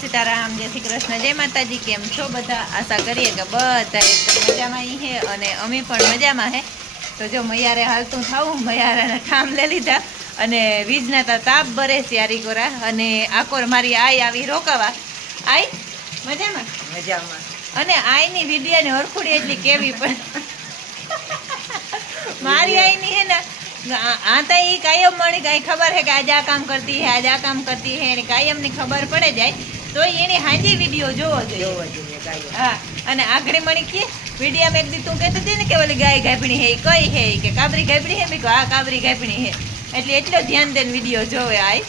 સીતારામ જય શ્રી કૃષ્ણ જય માતાજી કેમ છો બધા? આશા કરીએ કે બધા એકદમ મજામાં હે અને અમે પણ મજામાં હે. તો જો મૈયારે હાલતું થાવું મૈયારાના ઠામ લઈ લીધા અને વીજના તા તાપ ભરે છે કોરા અને આકોર મારી આઈ આવી રોકાવા. આઈ મજામાં? મજામાં. અને આઈની વિડિયાની હરખુડી એટલી કેવી પણ. મારી આઈની હે ને આ- તો એ કાયમ મળી કાંઈ ખબર હે કે આજે આ કામ કરતી હે આજે આ કામ કરતી હે કાયમની ખબર પડે જાય. તો એની હાજી વીડિયો જોવો જોઈએ. હા અને આગળ મળી કે વિડીયામાં એક દી તું કહેતી હતી ને કે ઓલી ગાય ગાભણી હે કઈ હે? કે કાબરી ગાભણી હે? મેં કહ્યું હા કાબરી ગાભણી હે. એટલે એટલો ધ્યાન દઈને વીડિયો જોવે આય.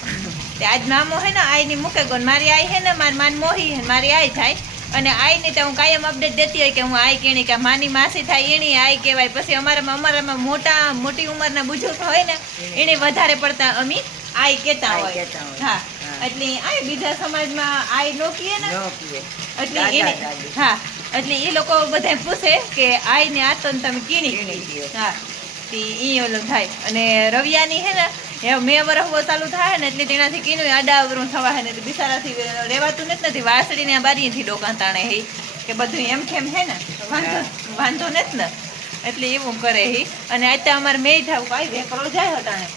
તે આજ મામો હે ને આઈની મૂકે ગોન મારી આઈ હે ને માર માન મોહી હે મારી આઈ થાય. અને આઈને તો હું કાયમ અપડેટ દેતી હોય કે હું આઈ કેણી કે માની માસી થાય એની આઈ કહેવાય. પછી અમારામાં અમારામાં મોટા મોટી ઉંમરના બુજુર્ગ હોય ને એને વધારે પડતા અમે આઈ કહેતા હોય. હા. એટલે આ બીજા સમાજમાં આઈ નો કીએ ને. એટલે એને હા એટલે એ લોકો બધા પૂછે કે આય ને આ તો તમે કીણી હા તે ઈ ઓલું થાય. અને રવિયાની હે ને એ મે બહુ ચાલુ થાય ને એટલે તેનાથી કીનું આડાવરું થવા હે ને બિચારાથી રેવાતું નથી નથી વાસળીને આ બારીએથી ડોકા તાણે હે કે બધું એમ કેમ હે ને? વાંધો વાંધો નથી ને. એટલે એવું કરે હે અને અત્યારે અમારે મેય થાવ કાંઈ વેકરો જાય હટાણે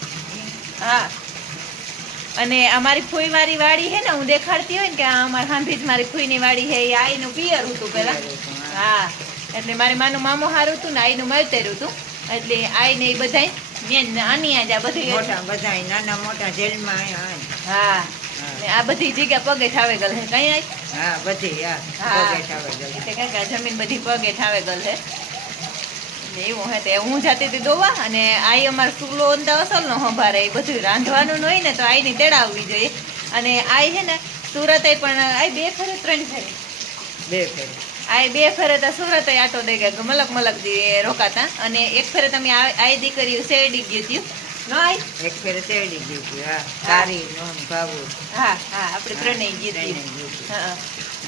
હા. અને અમારી ફૂઈ મારી વાડી હે ને હું દેખાડતી હોય ને કે આ અમારી હાંભી જ મારી ફૂઈની વાડી હે એ આઈનું પિયર હતું પેલા હા એટલે મારી માનું મામો સારું હતું ને આઈનું માવતર હતું. એટલે આઈને એ બધાય નાની આજ આ બધી બધા નાના મોટા જેલમાં હા. આ બધી જગ્યા પગે ઠાવે ગલ હે કઈ હા બધી હા. પગે ઠાવે ગલ એટલે કાંઈક જમીન બધી પગે ઠાવે ગલ હે એવું હે તે હું જાતી હતી દોવા અને આઈ અમાર સુગલો અંદા અસલનો સંભારે એ બધું રાંધવાનું હોય ને તો આઈની તેડાવવી જોઈએ. અને આઈ છે ને સુરત પણ આઈ બે ફેરે ત્રણ ફેરે. બે ફરે. આઈ બે ફેરે તો સુરત આટો દઈ ગયા મલક મલક દી રોકાતા. અને એક ફેરે તમે આઈ દીકરીઓ શેરડી ગયું હતું એક ફેરે તેડી ગયું હતી હા. તારી નોન ભાવું હા હા આપણે ત્રણેય ગીત ત્રણેય હા.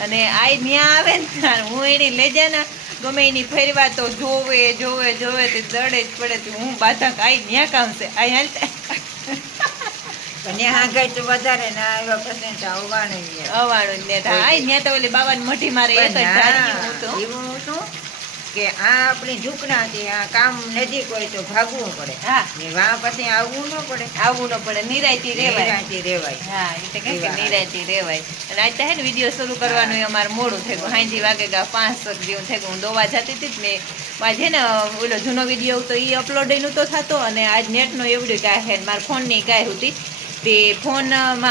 અને આઈ ન્યા આવે ને હું એની લઈ જાય ને ગમે એની ફેરવા તો જોવે જોવે જોવે તે દડે જ પડે તે હું બાધા આઈ ન્યા કામ છે આઈ હાલતા પણ હા આગળ તો વધારે ના આવ્યા નહીં. અવાણું ને આઈ ન્યા. તો. ઓલી બાવાની મઢી મારે એક જ ના, હું તો. એવું હતું કે આ આપણી ઝૂકણાથી આ કામ નજીક હોય તો ભાગવું પડે. હા. ને વા પછી આવવું ન પડે. આવવું ન પડે નિરાયતી રેવાય. નિરાયતી રહેવાય હા એટલે કે નિરાયતી રેવાય. અને આજ તો હે ને વીડિયો શરૂ કરવાનું એ અમારે મોડું થઈ ગયું. હાંજી વાગે ગા પાંચ જેવું થઈ ગયું. હું દોવા જતી હતી મેં. મારે છે ને ઓલો જૂનો વીડિયો તો એ અપલોડ તો થતો અને આજ નેટનો એવડું કાંઈ હે મારા ફોનની કાંઈ હતી. તે ફોનમાં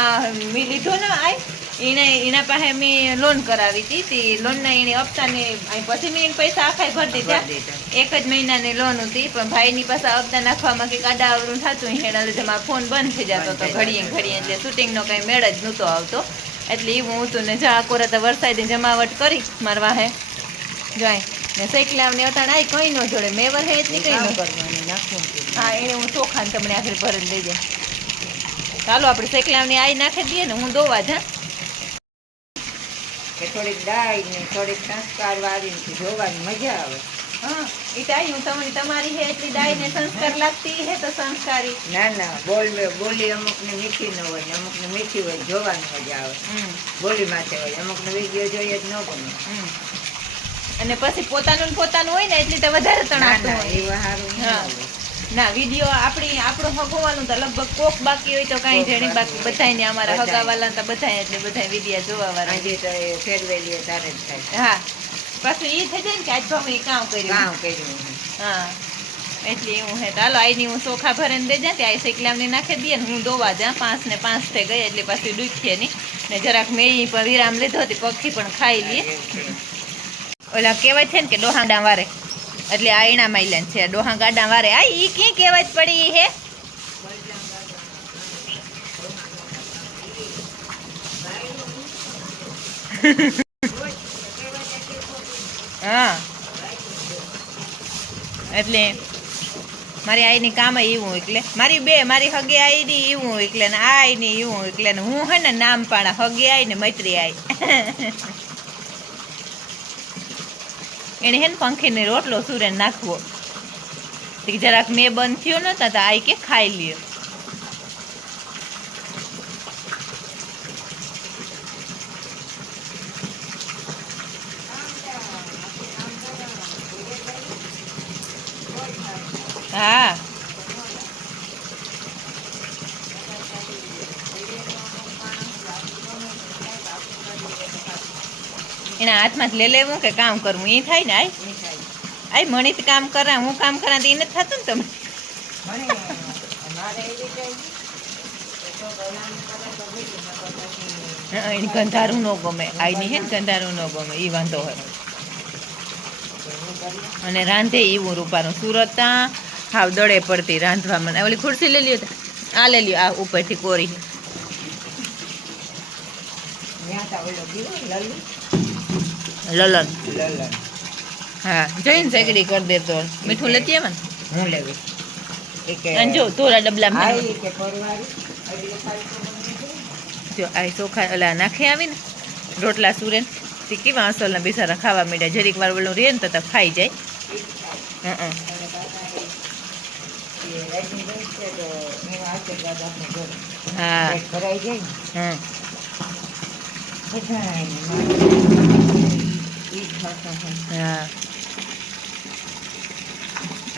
મેં લીધો ને આય. એને એના પાસે મેં લોન કરાવી હતી. તે લોનના એને હપ્તાને પછી મેં એને પૈસા આખા ભરી દીધા. એક જ મહિનાની લોન હતી પણ ભાઈની પાસે હપ્તા નાખવામાં કંઈક આડાવરું થતું હેડા લીધે મારો ફોન બંધ થઈ જતો હતો. ઘડીએ. ઘડીએ એટલે શૂટિંગનો કંઈ મેળ જ નહોતો આવતો. એટલે એવું હતું ને જા કોરા તો વરસાદની જમાવટ કરી મારા વાહે. જાય ને સૈકલાવને અટાણ આય કંઈ ન જોડે. મેવર હે એટલી કંઈ ન કરવાની પડે. હા એને હું ચોખાને તમને આખરે ભરી દઈ દે ચાલો આપણે શેકલાવની આઈ નાખી દઈએ ને હું દોવા જા. કે થોડીક ડાય થોડીક સંસ્કાર વાળી ને જોવાની મજા આવે. હા એ તો હું તમને તમારી હે એટલી ડાય સંસ્કાર લાગતી હે તો સંસ્કારી. ના ના બોલ બોલી અમુક ને મીઠી ન હોય ને અમુક ને મીઠી હોય જોવાની મજા આવે. બોલી માટે હોય અમુક ને વીડિયો જોઈએ જ ન ગમે. અને પછી પોતાનું પોતાનું હોય ને એટલી તો વધારે તણાવ હોય. ન વીડિયો આપણી આપણું હગવાનું તો લગભગ કોક બાકી હોય તો કાંઈ કોક બાકી હોય. અમારા. હગાવાલા તો બધાય એટલે બધા વિડીયા જોવા વાળા આજે તો એ ફેરવેલી તારે જ થાય. હા. પાછું એ થઈ જાય ને કે આજ ભાવ કામ કર્યું. કામ કર્યું. હા. એટલે એવું હે. ચાલો આઈની હું ચોખા ભરીને દઈ જાય ત્યાં સૈકલામની નાખી દઈએ ને હું દોવા જા પાંચ ને પાંચ થઈ ગઈ એટલે પાછી દુખીએ નહીં. ને જરાક મેં પણ વિરામ લીધો હતી પક્ષી પણ ખાઈ લઈએ. ઓલા કહેવાય છે ને કે ડોહાડા વારે. એટલે આ એના માઇલેન્ડ છે. ડોહા ગાડા વારે. આ ઈ કી કહેવાય પડી હે? હા. એટલે મારી આઈની કામ એવું એટલે મારી બે, મારી હગે આઈની એવું એટલે ને આઈની એવું એટલે ને હું હે ને નામ પાણા હગે આઈ ને મૈત્રી આઈ. એણે હે ને પંખીને રોટલો સૂર્ય નાખવો. જરાક મેં બંધ થયો નતા તો આ કે ખાઈ લ્યો. હા. એના હાથમાં લઈ લેવું કે કામ કરવું? એ થાય ને આય? આય મણીત કામ કરા હું કામ કરા તો એને થતું ને તમે મને મારે એવી કઈ તો ભલાનું કરે તો બીજું નકર પછી હા, એને ગંધારું ન ગમે. આઈની હે ને ગંધારું ન ગમે. એ વાંધો હોય. અને રાંધે એવું રૂપાનું. સુરત હાવ દડે પડતી રાંધવા મને. ઓલી ખુરશી લઈ લ્યો આ લઈ લ્યો આ ઉપરથી કોરી. લલ્લુ લલન. હા જઈને સેકડી કરી દે તો. મીઠું લેતી આવે ને? હું લેવી? અને જો મને કીધું. જો આ ચોખા ઓલા નાખે આવી ને રોટલા સુરેન તે કેવા અસલના બિસારા ખાવા માંડ્યા. જરીક વાર ઓલું રહે ને તો તો ખાઈ જાય. હં હા. ભરાઈ જાય ને. હં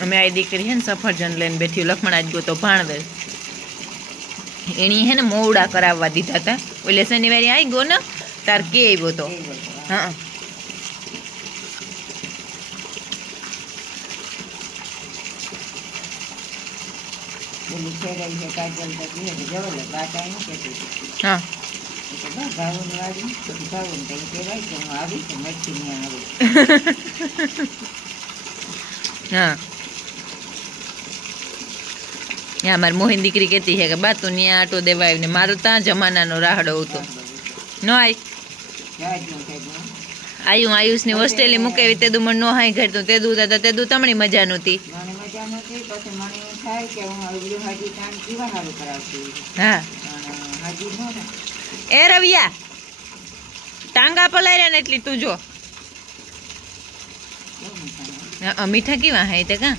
અમે આ દીકરી હે ને સફરજન લઈને બેઠી લખમણ આજ ગયો તો ભાણવેલ એની હે ને મોવડા કરાવવા દીધા હતા ઓલે શનિવારે આવી ગયો ને તાર કે આવ્યો તો. હા. હા. એ ભાવન વાળી ભાવન તો કહેવાય કે હું આવી તો આવું. હા. મારી મોહિન દીકરી કહેતી છે કે બા તું ત્યાં આટો દેવા આવી ને મારો ત્યાં જમાનાનો રાહડો હતો. ન આય. આયુ આયુષની હોસ્ટેલી મૂકેવી તે મને નો હાઈ તે દૂધ હતા તેદું તમણી મજા નહોતી. હું હા એ રવિયા ટાંગા પલાર્યા ને એટલી તું જો. હા, મીઠા કેવા હાય તે કા?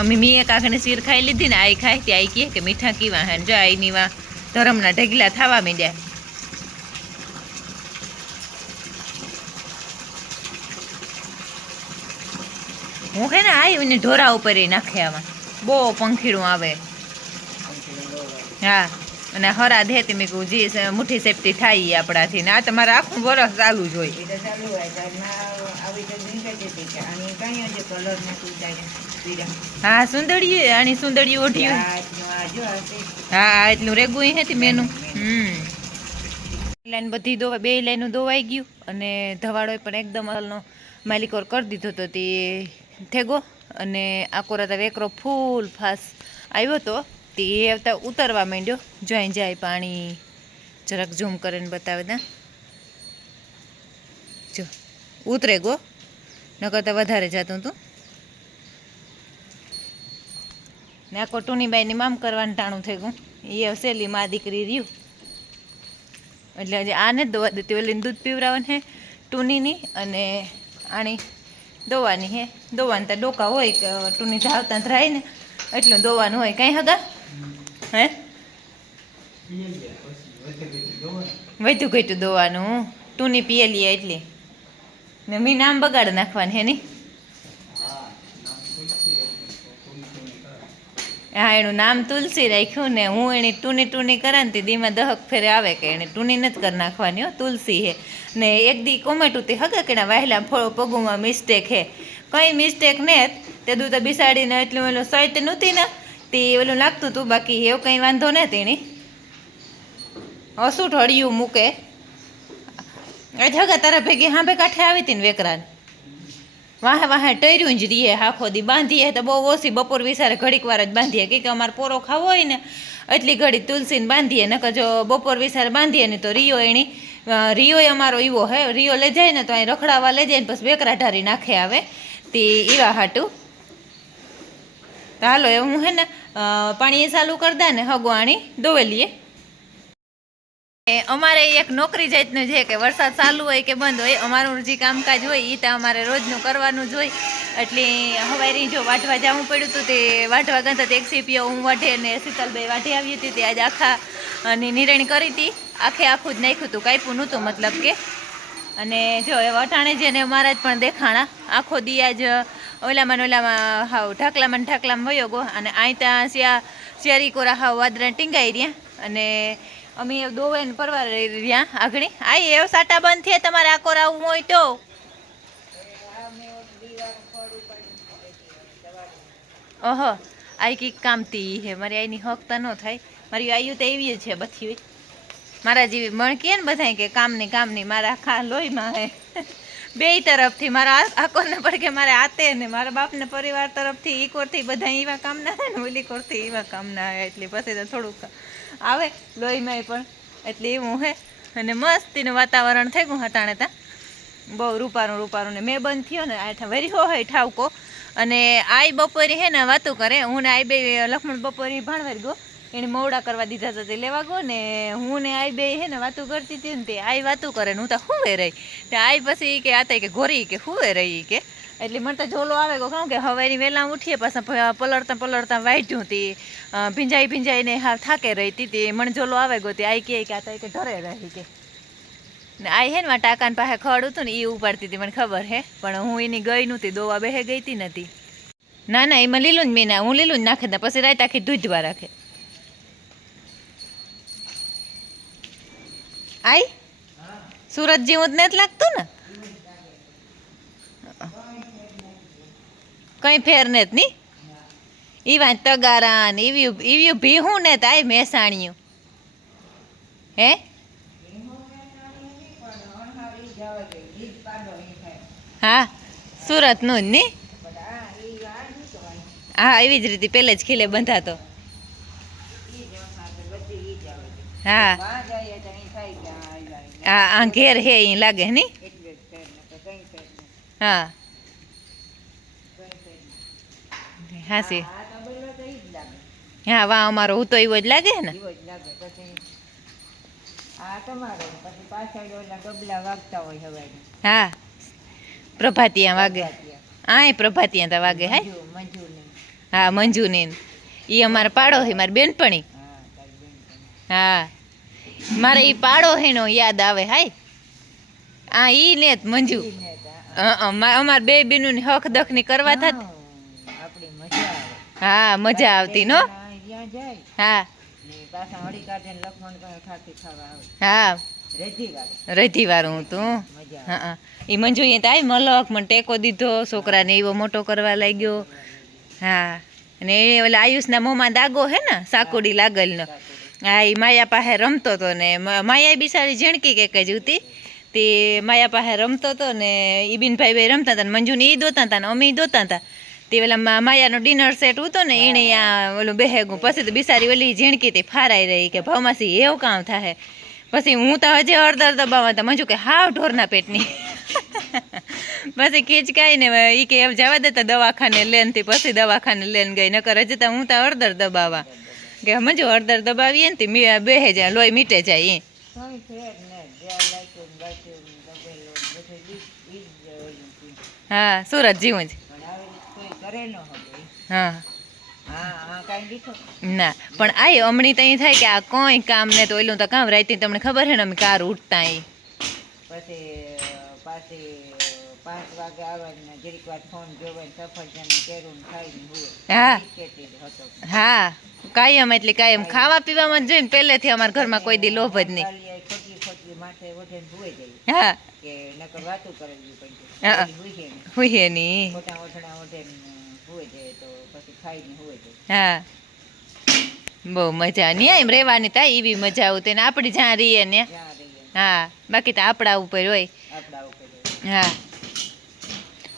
અમે મી એક આખને શીર ખાઈ લીધી ને આઈ ખાઈ ત્યાં કહે કે મીઠા કેવા હે જો આઈની વા ધરમના ઢગલા થવા માંડ્યા. હું કે ને આવીને ઢોરા ઉપર નાખે આમાં બહુ પંખીડું આવે. હા. અને હરા ધેતી મેં કહું જે મુઠ્ઠી સેફટી થાય એ આપણાથી. ને આ તમારે આખું વરસ ચાલુ જ હોય. હતી. હા સુંદડી આની સુંદરી આ હશે. હા આ એટલું રેગું હે તે મેનું. હમ. લાઈન બધી દોવા બે લાઈનું દોવાઈ ગયું અને ધવાડોએ પણ એકદમ અલનો માલિકોર કરી દીધો તો તે થેગો અને આકોરા તો વેકરો ફૂલ ફાસ આવ્યો તો તે આવતા ઉતરવા માંડ્યો. જાય જાય પાણી, જરાક ઝૂમ કરીને બતાવે દા જો, ઉતરે ગો. ન કરતાં વધારે જતું તું. ને આખો ટુનીબાઈની મામ કરવાનું ટાણું થઈ ગયું. એ હસેલી મા દીકરી રહ્યું. એટલે હજી આને દવા દેતી ઓલીને દૂધ પીવડાવવાનું હે, ટુનીની અને આણી દોવાની હે. દોવાની ત્યાં ડોકા હોય, ટુની ધાવતા ધરાય ને. એટલું દોવાનું હોય. કાંઈ હગા? હે? વધુ ઘટ્યું દોવાનું. ટૂની પીએલી એટલી. ને મી નામ બગાડ નાખવાનું હે નહીં હા, એનું નામ તુલસી રાખ્યું ને હું એને ટૂની ટૂની કરે ને દીમાં દહક ફેરે આવે કે એને ટૂની નથી કરી નાખવાની હો, તુલસી હે. ને એક દી કોમેટું તે હગે કે ના વહેલા ફળો પગુમાં મિસ્ટેક હે. કંઈ મિસ્ટેક ને તે દૂધ બિસાડીને એટલું એટલું સહિત નહોતી ને? તે ઓલું લાગતું હતું બાકી એવું કંઈ વાંધો ને તેણે. હસું ઢળિયું મૂકે. જગા તારા ભેગી હાંભે કાંઠે આવી હતી ને વેકરાને. વાહે વાહે ટર્યું જ રીએ હાખો દી. બાંધીએ તો બહુ ઓછી બપોર વિસારે ઘડીક વાર જ બાંધીએ. કે અમારે પોરો ખાવો હોય ને, એટલી ઘડી તુલસીને બાંધીએ. નકર જો બપોર વિસારે બાંધીએ ને તો રિયો એની રિયો અમારો એવો હે. રિયો લઈ જાય ને તો અહીં રખડાવા લઈ જાય ને પછી બેકરા ઢારી નાખે આવે. તે એવા હાટું તો હાલો એ હું હે ને પાણી ચાલુ કરી દે ને હગવાણી દોવેલીએ એ અમારે એક નોકરી જાતનું છે કે વરસાદ ચાલુ હોય કે બંધ હોય, અમારું જે કામકાજ હોય એ તો અમારે રોજનું કરવાનું જ હોય. એટલે હવારી જો વાઢવા જવું પડ્યું હતું તે વાઢવા ગતા એક સીપીઓ હું વાઢે ને શીતલભાઈ વાઢી આવી હતી તે આજે આખા, અને નિરણી કરી હતી. આખે આખું જ નાખ્યું હતું કાંઈપું નહોતું મતલબ કે. અને જો એ વટાણે જેને જ પણ દેખાણા. આખો દી આજ ઓલામાં ઓલામાં હાવ ઢાકલામાં ઢાકલામાં વયો ગો અને અહીં ત્યાં શિયા શિયારી કોરા હાવ વાદરા ટીંગાઈ રહ્યા. અને અમે દોવે ને રહ્યા આગળ. આઈ એવો સાટા બંધ થયા તમારે આ કોરા આવવું હોય તો. ઓહો આઈ કંઈક કામતી હે. મારી આઈની હકતા ન થાય. મારી આયુ તો એવી જ છે બધી મારા જેવી મણકીએ ને બધા કે કામની કામની, મારા ખા લોહીમાં હે. બે તરફથી મારા આકોને પડે કે મારે આતે ને મારા બાપને પરિવાર તરફથી ઈ કોરથી બધા એવા કામ ના થાય ને ઓલી કોરથી એવા કામ ના આવે. એટલે પછી તો થોડુંક આવે લોહીમાં પણ. એટલે એવું હે. અને મસ્તીનું વાતાવરણ થઈ ગયું હતાણે ત્યાં બહુ રૂપારું રૂપારું ને મેં બંધ થયો ને આ વેરી હો હે ઠાવકો. અને આઈ બપોરી હે ને વાતું કરે. હું ને આઈ બે લક્ષ્મણ બપોરે ભાણવાર ગયો. એને મોવડા કરવા દીધા હતા તે લેવા ગયો ને હું ને આઈ બે હે ને વાતું કરતી હતી ને તે આઈ વાતું કરે ને હું તો હુવે રહી. તે આઈ પછી કે આતા કે ઘોરી કે હુવે રહી કે. એટલે મને તો ઝોલો આવે કહું કે હવેની વહેલા ઉઠીએ પાછા પલળતા પલળતા વાંચ્યું હતી. ભીંજાઈ ભીંજાઈને હા થાકે રહી હતી મને ઝોલો આવે ગયો તે આઈ કે કે આતા કે ઢરે રહી કે. ને આ હે ને મારા પાસે ખડ હતું ને એ ઉપાડતી હતી, મને ખબર હે. પણ હું એની ગઈ નહોતી, દોવા બેહે ગઈ હતી નથી ના ના, એમાં લીલું જ મેં હું લીલું જ નાખી પછી રાત આખી દૂધવા રાખે. આઈ? સુરત જેવું જ નથી લાગતું ને? કઈ ફેર નેત નહીં ઈ વાંચ તગારા ને ઈવ્યું ઈવી ભીહું ને તાય મેસાણિયું હે? હા, સુરતનું જ નહીં હા, એવી જ રીતે પહેલે જ ખીલે બંધાતો. હા. હા આ ઘેર હે અહીં લાગે નહીં? હા. હાસી હા વા અમારો હું તો એવો જ લાગે ને? હા. પ્રભાતિયા વાગે. આય પ્રભાતિયા તો વાગે હા? મંજુ ને હા અમારા પાડો હે મારી બેનપણી. હા હા. મારે એ પાડો હેનો યાદ આવે હાય. આ ઈ ને મંજુ. અમાર બે બેનું હક દખની કરવા થાત. હા મજા આવતી નો? હા. ને ને હા. રેધી વાળું હું તું. હા ઈ મંજુ એ તો આવી મલક મને ટેકો દીધો છોકરાને એવો મોટો કરવા લાગ્યો. હા. અને એ ઓલા આયુષના મોંમાં દાગો હે ને સાકુડી લાગલનો. હા એ માયા પાસે રમતો હતો ને માયા બિસારી ઝીણકી કે જ હતી તે માયા પાસે રમતો હતો ને ઈ બિન ભાઈ રમતા હતા ને મંજુને એ દોતા હતા ને અમે દોતા હતા તે પેલા માયાનો ડિનર સેટ હતો ને એણે આ ઓલું બેહેગું, પછી તો બિસારી ઓલી ઝીણકી તે ફારાઈ રહી કે ભાવમાસી એવું કામ થાય પછી હું તો હજી અડધર દબાવવા હતા મંજુ કે હાવ ઢોરના પેટની. પછી ખીચકાઈને એ કે એમ જવા દેતા દવાખાને લેનથી, પછી દવાખાને લેન ગઈ, નકર હજી તો હું તો અડધર દબાવવા. કે મંજુ હળદર દબાવીએ ને તે બેહે જાય લોહી મીટે જાય એ. હા સુરત જેવું જ. હા. ના પણ આ હમણી તો અહીં થાય કે આ કોઈ કામ ને તો ઓલું તો કામ રાઈતી તમને ખબર હે ને અમે કાર ઉઠતા પછી પાછી પાંચ વાગે આવે જરીક વાર ફોન જોવે સફરજન કેરું ખાઈ હતો. હા. કાયમ એટલે કાયમ. ખાવા પીવામાં જોઈને પહેલેથી અમારા ઘરમાં કોઈ દી લોભ જ નહીં. ગાલીએ ખોટી ખોટી માથે ઓઢે ને હુએ હા. કે નકર વાતું કરેલી પડી. હા. હુએ ને. હુએ નહીં. ખોટા ઓઠણા ઓઢે ને જાય તો પછી ખાઈને હુએ જાય. હા. બહુ મજા. નહીં એમ રહેવાની તા એવી મજા આવતી ને આપણે જ્યાં રહીએ ને. હા. બાકી તો આપણા ઉપર હોય. હા.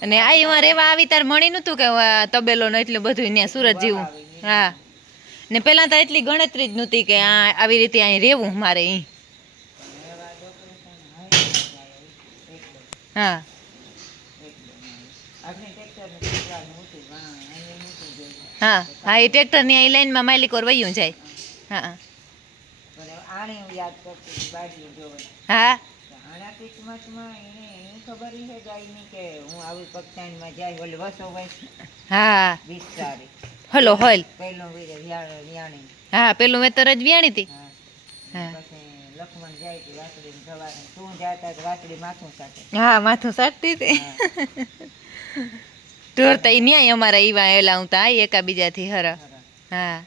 અને આ એમાં રહેવા આવી તાર મળી નતું કે તબેલો ને એટલું બધું ત્યાં સુરત જેવું. હા. ને પહેલાં તો એટલી ગણતરી જ નહોતી કે આ આવી રીતે અહીં રહેવું મારે અહીં હા. હા હા એ ટ્રેક્ટરની અહીં લાઈનમાં માલિકોર વયું જાય. હા હું. હા ખબર છે જાય નહીં કે હું આવી પક્ષાણીમાં જાય ઓલે વસો વસ. હા. વિસ્તારી. હલો હોલ. પેલો વ્યાણી હા પેલું મેં તરત વ્યાણી હતી હા. લક્ષ્મણ જાય કે વાસળીને સવારે તું જાતા તો વાસળી માથું સાથે હા માથું સાટતી હતી. ઢોરતા ન્યાય અમારા એવા એલા હું તો આવી એકાબીજાથી હરા. હા.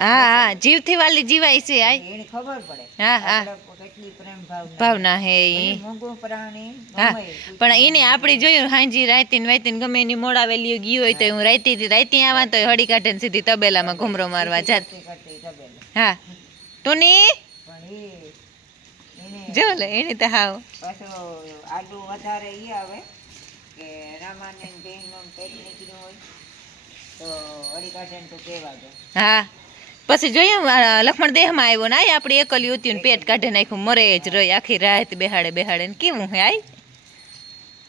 હા હા જીવથી વાલી જીવાય છે આય. એને ખબર પડે હા, હા. કેટલી પ્રેમ ભાવના. ભાવના હે ઈ. પ્રાણી હા પણ એને આપણે જોયું હાંજી રાતીન વાતીન ગમે એની મોડાવેલી ગઈ હોય તો હું રાતી રાતી આવા તો હડી કાઢે સીધી તબેલામાં ઘુમરો મારવા જાત. હા. ટુની? જો લે એની તો હાવ. પાછો આડું વધારે ઈ આવે કે રામાને બેનનો પેટ નીકળ્યું હોય તો અડી કાઢે ને કેવા જાય હા. પછી જોઈએ લક્ષ્મણ દેહમાં આવ્યો ને આય આપણે એકલી હતી પેટ કાઢી નાખ્યું મરે જ રહી આખી રાત બેહાડે બેહાડે ને કેવું હે આય?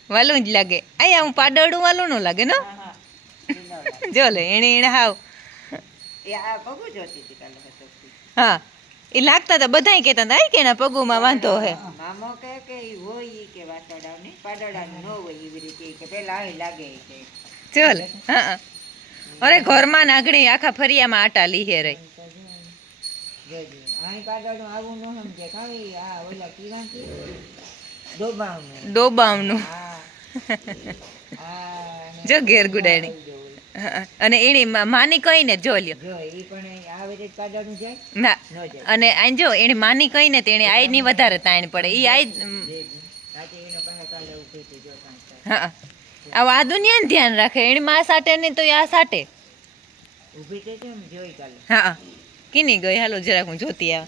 વાલું જ લાગે. આય હું પાડડું વાલું નું લાગે ને? જો લે એને એને હાવ. હા. એ લાગતા હતા બધાય કહેતા હતા કે એના પગુમાં વાંધો હે. મામો કે કે હોય કે વાસડાની પાડડા ન હોય એવી રીતે કે પેલા લાગે કે. ચાલ હા. અરે ઘરમાં નાગણી આખા ફરિયામાં આટા લીહે રહી. ન આ ડોબાવનું. આ જો ઘેર ગુડાણી અને એની માની કહીને જો લ્યો. ના, અને આઈ જો, એની માની કહીને તેણે આઈ ની વધારે તાણ પડે. ઈ આઈ. હા. આ દુનિયાને ધ્યાન રાખે. એની માં સાટે નહીં તો આ સાટે ઊભી થઈ છે ને જોઈ કાલે હા કીની ગઈ? હાલો જરાક હું જોતી આવ.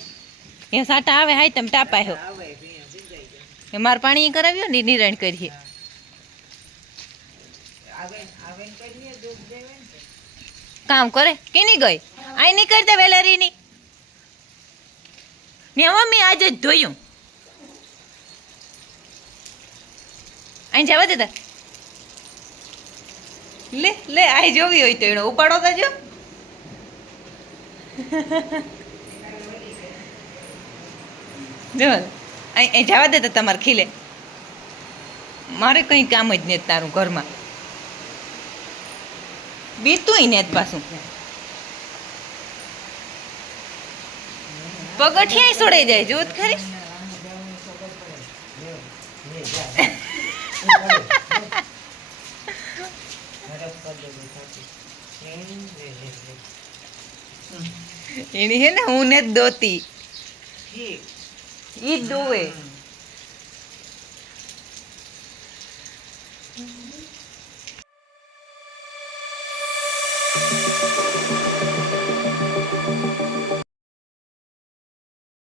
ત્યાં સાટા આવે હાય તમે ટાપા હો. આવે ભીણ ભીંજાઈ જાય એ માર પાણી કરાવ્યો ને નિરાણ કરીએ. કામ કરે? કીની ગઈ? આઈ નહીં કરતા વેલેરીની. ને મમ્મી આજે જ ધોયું. અહીં જવા દેતા લે લે આઈ જોવી હોય તો એનો ઉપાડો તો જો. જો અહીં જવા દેતા તમારે ખીલે. મારે કંઈ કામ જ નહીં તારું ઘરમાં. બીતુંય ને પાછું. પગઠિયા સોડાઈ જાય જોત ખરી. એની હે ને હું ને જ દોતી. ઈ. જ દોવે.